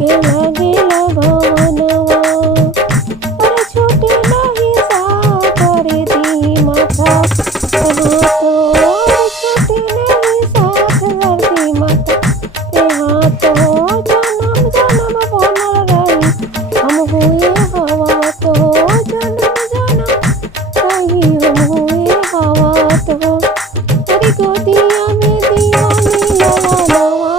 के लागेला भवनवा। अरे छूटे नाही साथ अरे दी माता यहाँ तो, छूटे नहीं साथ धरती माता यहाँ तो। जन्म जन्म बनल रही हम हुए हवा तो, जन्म जन्म रही हम हुए हवा तो। अरे गोदिया में दिया मिलवा नवा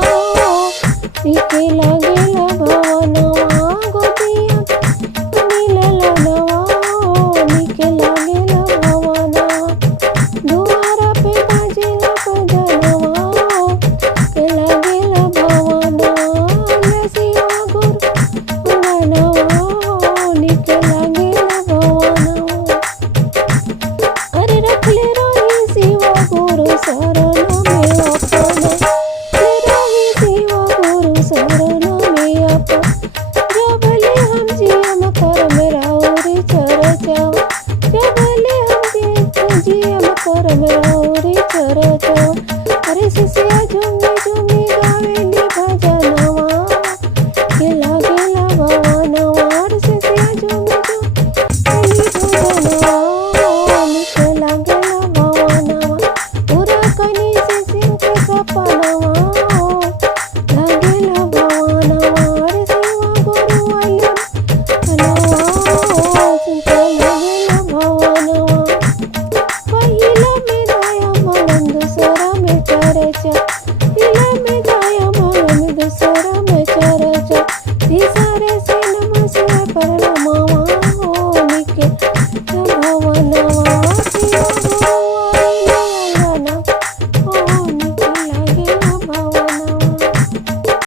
निके लागेला भवनवा। गोदिया मिलला नवा निके लागेला भवनवा। दुआरा पे बाजेला बजनवा के लागेला भवनवा। लसिया गुरु अंगनवा निके लागेला भवनवा। अरे रखले रही शिवा गुरु शरण में अपना, रही शिवा गुरु शरण में अपना। जबले हम जियम करम राउरी चरचावा, जबले हम जियम करम राउरी चरचावा। अरे शिष्या झूमी झूमी गावेली भजनवा के लागेला भवन।